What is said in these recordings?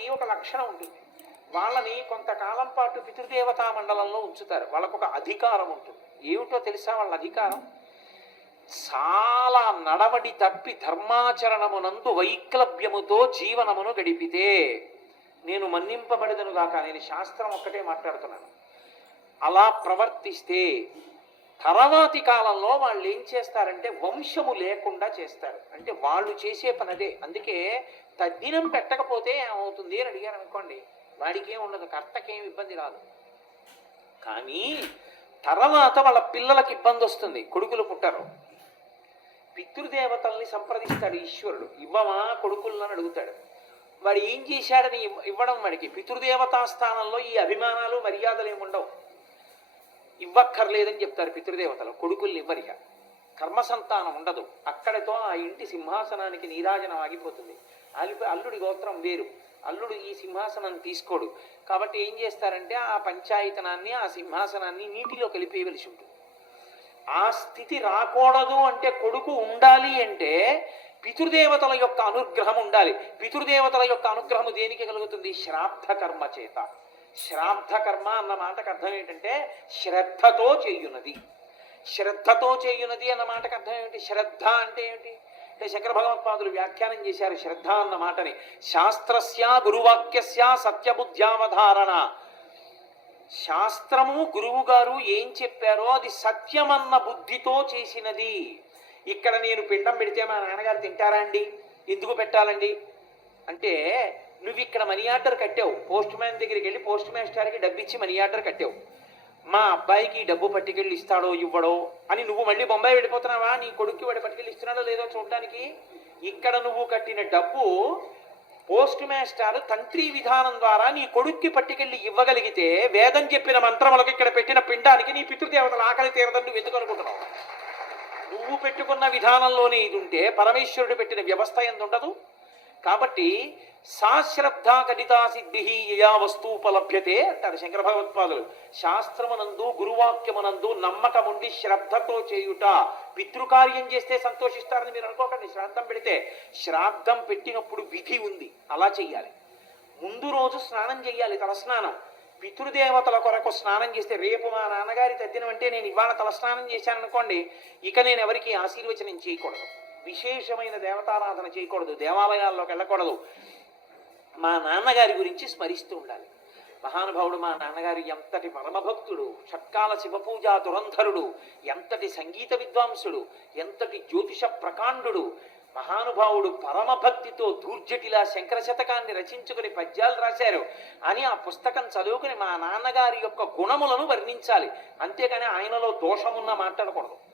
వాళ్ళకి ఒక లక్షణం ఉంటుంది. వాళ్ళని కొంతకాలం పాటు పితృదేవతా మండలంలో ఉంచుతారు. వాళ్ళకు ఒక అధికారం ఉంటుంది. ఏమిటో తెలుసా వాళ్ళ అధికారం? చాలా నడవడి తప్పి ధర్మాచరణమునందు వైక్లభ్యముతో జీవనమును గడిపితే నేను మన్నింపబడదను గాక. నేను శాస్త్రం ఒక్కటే మాట్లాడుతున్నాను. అలా ప్రవర్తిస్తే తర్వాతి కాలంలో వాళ్ళు ఏం చేస్తారంటే వంశము లేకుండా చేస్తారు. అంటే వాళ్ళు చేసే పని అదే. అందుకే తద్దినం పెట్టకపోతే ఏమవుతుంది అని అడిగారు అనుకోండి. వాడికి ఏం ఉండదు కర్తకేం ఇబ్బంది రాదు. కానీ తర్వాత వాళ్ళ పిల్లలకి ఇబ్బంది వస్తుంది. కొడుకులు పుట్టరు. పితృదేవతల్ని సంప్రదిస్తాడు ఈశ్వరుడు. ఇవ్వమా కొడుకులను అని అడుగుతాడు. వాడు ఏం చేశాడని ఇవ్వడం వాడికి. పితృదేవతా స్థానంలో ఈ అభిమానాలు మర్యాదలు ఏమి ఉండవు ఇవ్వక్కర్లేదని చెప్తారు పితృదేవతలు. కొడుకుల్ని ఇవ్వరిక. కర్మ సంతానం ఉండదు. అక్కడితో ఆ ఇంటి సింహాసనానికి నీరాజనం ఆగిపోతుంది. ఆగిపోయి అల్లుడి గోత్రం వేరు. అల్లుడు ఈ సింహాసనం తీసుకోడు. కాబట్టి ఏం చేస్తారంటే ఆ పంచాయతనాన్ని ఆ సింహాసనాన్ని నీటిలో కలిపేయవలసి ఉంటుంది. ఆ స్థితి రాకూడదు అంటే కొడుకు ఉండాలి అంటే పితృదేవతల యొక్క అనుగ్రహం ఉండాలి. పితృదేవతల యొక్క అనుగ్రహం దేనికి కలుగుతుంది? శ్రాద్ధ కర్మ చేత. శ్రాద్ధ కర్మ అన్న మాటకు అర్థం ఏంటంటే శ్రద్ధతో చేయునది. శ్రద్ధతో చేయునది అన్న మాటకు అర్థం ఏమిటి? శ్రద్ధ అంటే ఏమిటి? అంటే శంకర భగవత్పాదులు వ్యాఖ్యానం చేశారు శ్రద్ధ అన్న మాటని. శాస్త్రస్య గురువాక్యస్య సత్యబుద్ధ్యావధారణ. శాస్త్రము గురువు గారు ఏం చెప్పారో అది సత్యమన్న బుద్ధితో చేసినది. ఇక్కడ నేను పిండం పెడితే మా నాన్నగారు తింటారా అండి? ఎందుకు పెట్టాలండి? అంటే నువ్వు ఇక్కడ మనీ ఆర్డర్ కట్టావు. పోస్ట్ మ్యాన్ దగ్గరికి వెళ్ళి పోస్ట్ మాస్టర్కి డబ్బు ఇచ్చి మనీ ఆర్డర్ కట్టావు. మా అబ్బాయికి డబ్బు పట్టుకెళ్ళి ఇస్తాడో ఇవ్వడో అని నువ్వు మళ్ళీ బొంబాయి వెళ్ళిపోతున్నావా? నీ కొడుక్కి వాడు పట్టుకెళ్ళి ఇస్తున్నాడో లేదో చూడడానికి? ఇక్కడ నువ్వు కట్టిన డబ్బు పోస్ట్ మాస్టర్ తంత్రి విధానం ద్వారా నీ కొడుక్కి పట్టుకెళ్ళి ఇవ్వగలిగితే వేదం చెప్పిన మంత్రములకు ఇక్కడ పెట్టిన పిండానికి నీ పితృదేవతలు ఆకలి తీరదని నువ్వు ఎందుకు అనుకుంటున్నావు? నువ్వు పెట్టుకున్న విధానంలోనే ఇది ఉంటే పరమేశ్వరుడు పెట్టిన వ్యవస్థ ఎందు ఉండదు కాబట్టి సాశ్రద్ధ గణితా సిద్ధి యయా వస్తుపలభ్యతే అంటారు శంకర భగవత్పాదులు. శాస్త్రమునందు గురువాక్యమునందు నమ్మకముండి శ్రద్ధతో చేయుట పితృకార్యం చేస్తే సంతోషిస్తారని మీరు అనుకోకండి. శ్రాద్ధం పెడితే శ్రాద్ధం పెట్టినప్పుడు విధి ఉంది. అలా చెయ్యాలి. ముందు రోజు స్నానం చెయ్యాలి తలస్నానం. పితృదేవతల కొరకు స్నానం చేస్తే రేపు మా నాన్నగారి తద్దినం అంటే నేను ఇవాళ తలస్నానం చేశాను అనుకోండి ఇక నేను ఎవరికి ఆశీర్వచనం చేయకూడదు. విశేషమైన దేవతారాధన చేయకూడదు దేవాలయాల్లోకి వెళ్ళకూడదు. మా నాన్నగారి గురించి స్మరిస్తూ ఉండాలి. మహానుభావుడు మా నాన్నగారు ఎంతటి పరమభక్తుడు షట్కాల శివపూజా దురంధరుడు ఎంతటి సంగీత విద్వాంసుడు ఎంతటి జ్యోతిష ప్రకాండుడు మహానుభావుడు పరమభక్తితో దూర్జటిలా శంకర శతకాన్ని రచించుకుని పద్యాలు రాశారు. అని ఆ పుస్తకం చదువుకుని మా నాన్నగారి యొక్క గుణములను వర్ణించాలి. అంతేగాని ఆయనలో దోషమున్న మాట్లాడకూడదు.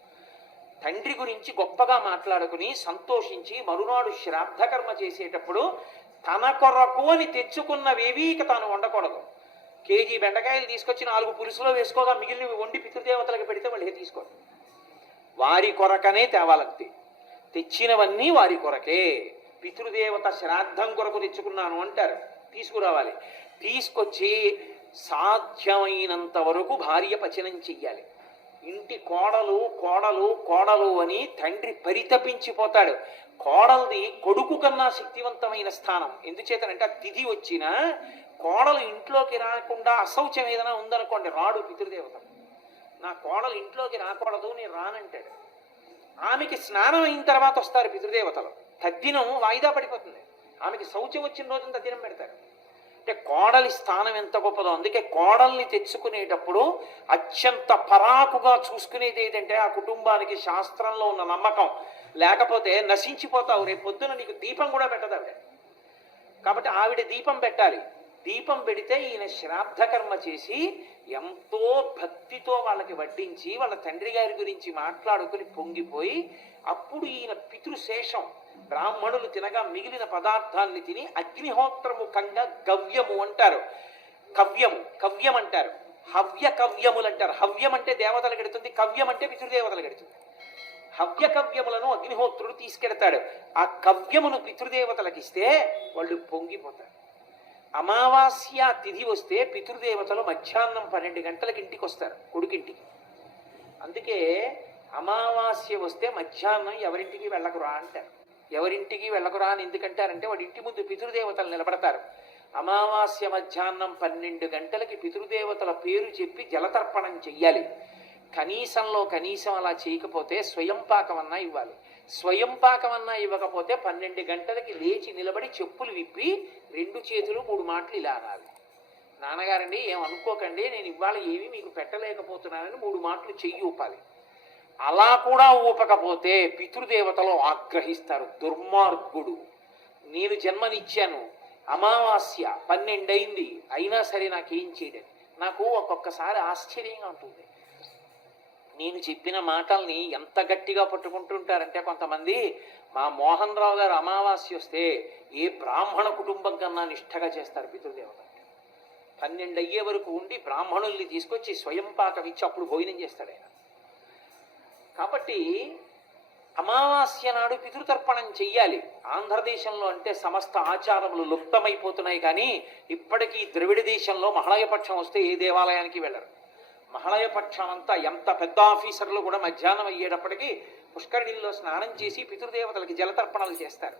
తండ్రి గురించి గొప్పగా మాట్లాడుకుని సంతోషించి మరునాడు శ్రాద్ధకర్మ చేసేటప్పుడు తన కొరకు అని తెచ్చుకున్నవేవి ఇక తాను వండకూడదు. కేజీ బెండకాయలు తీసుకొచ్చి నాలుగు పులుసులో వేసుకోగా మిగిలినవి వండి పితృదేవతలకు పెడితే వాళ్ళు తీసుకోండి వారి కొరకనే తేవాలంతే. తెచ్చినవన్నీ వారి కొరకే. పితృదేవత శ్రాద్ధం కొరకు తెచ్చుకున్నాను అంటారు. తీసుకురావాలి. తీసుకొచ్చి సాధ్యమైనంత వరకు భార్య పచనం చెయ్యాలి. ఇంటి కోడలు కోడలు కోడలు అని తండ్రి పరితపించిపోతాడు. కోడల్ది కొడుకు కన్నా శక్తివంతమైన స్థానం. ఎందుచేతనంటే ఆ తిథి వచ్చినా కోడలు ఇంట్లోకి రాకుండా అశౌచం ఏదైనా ఉందనుకోండి రాడు పితృదేవత. నా కోడలు ఇంట్లోకి రాకూడదు నేను రానంటాడు. ఆమెకి స్నానం అయిన తర్వాత వస్తారు పితృదేవతలు. తద్దినం వాయిదా పడిపోతుంది. ఆమెకి శౌచం వచ్చిన రోజున తద్దినం పెడతారు. అంటే కోడలి స్థానం ఎంత గొప్పదో. అందుకే కోడల్ని తెచ్చుకునేటప్పుడు అత్యంత పరాకుగా చూసుకునేది ఏంటంటే ఆ కుటుంబానికి శాస్త్రంలో ఉన్న నమ్మకం. లేకపోతే నశించిపోతావు రేపు పొద్దున నీకు దీపం కూడా పెట్టదు ఆవిడ కాబట్టి ఆవిడ దీపం పెట్టాలి. దీపం పెడితే ఈయన శ్రాద్ధకర్మ చేసి ఎంతో భక్తితో వాళ్ళకి వడ్డించి వాళ్ళ తండ్రి గారి గురించి మాట్లాడుకుని పొంగిపోయి అప్పుడు ఈయన పితృశేషం బ్రాహ్మణులు తినగా మిగిలిన పదార్థాన్ని తిని అగ్నిహోత్రముఖంగా గవ్యము అంటారు. కవ్యము కవ్యం అంటారు. హవ్య కవ్యములు అంటారు. హవ్యం అంటే దేవతలు గడుతుంది కవ్యం అంటే పితృదేవతలు గడుతుంది హవ్య కవ్యములను అగ్నిహోత్రుడు తీసుకెడతాడు. ఆ కవ్యమును పితృదేవతలకు ఇస్తే వాళ్ళు పొంగిపోతారు. అమావాస్య తిథి వస్తే పితృదేవతలు మధ్యాహ్నం పన్నెండు గంటలకు ఇంటికి వస్తారు కొడుకింటికి. అందుకే అమావాస్య వస్తే మధ్యాహ్నం ఎవరింటికి వెళ్ళకురా అంటారు. ఎవరింటికి వెళ్ళకురా అని ఎందుకంటారంటే వాడి ఇంటి ముందు పితృదేవతలు నిలబడతారు. అమావాస్య మధ్యాహ్నం పన్నెండు గంటలకి పితృదేవతల పేరు చెప్పి జలతర్పణం చెయ్యాలి. కనీసంలో కనీసం అలా చేయకపోతే స్వయంపాకమన్నా ఇవ్వాలి. స్వయంపాకమన్నా ఇవ్వకపోతే పన్నెండు గంటలకి లేచి నిలబడి చెప్పులు విప్పి రెండు చేతులు మూడు మాటలు ఇలా అనాలి. నాన్నగారండి ఏం అనుకోకండి నేను ఇవాళ ఏమీ మీకు పెట్టలేకపోతున్నానని మూడు మాటలు చెయ్యి ఊపాలి. అలా కూడా ఊపకపోతే పితృదేవతలు ఆగ్రహిస్తారు దుర్మార్గుడు. నేను జన్మనిచ్చాను అమావాస్య పన్నెండైంది అయినా సరే నాకేం చేయడం నాకు ఒక్కొక్కసారి ఆశ్చర్యంగా ఉంటుంది. నేను చెప్పిన మాటల్ని ఎంత గట్టిగా పట్టుకుంటుంటారంటే కొంతమంది మా మోహన్ రావు గారు అమావాస్య వస్తే ఏ బ్రాహ్మణ కుటుంబం కన్నా నిష్ఠగా చేస్తారు పితృదేవత పన్నెండు అయ్యే వరకు ఉండి బ్రాహ్మణుల్ని తీసుకొచ్చి స్వయం పాకం ఇచ్చి అప్పుడు భోజనం చేస్తాడు ఆయన. కాబట్టి అమావాస్య నాడు పితృతర్పణం చెయ్యాలి. ఆంధ్రదేశంలో అంటే సమస్త ఆచారములు లుప్తమైపోతున్నాయి కానీ ఇప్పటికీ ద్రవిడ దేశంలో మహళయపక్షం వస్తే ఏ దేవాలయానికి వెళ్ళరు. మహళయపక్షం అంతా ఎంత పెద్ద ఆఫీసర్లు కూడా మధ్యాహ్నం అయ్యేటప్పటికీ పుష్కరిణిల్లో స్నానం చేసి పితృదేవతలకి జలతర్పణలు చేస్తారు.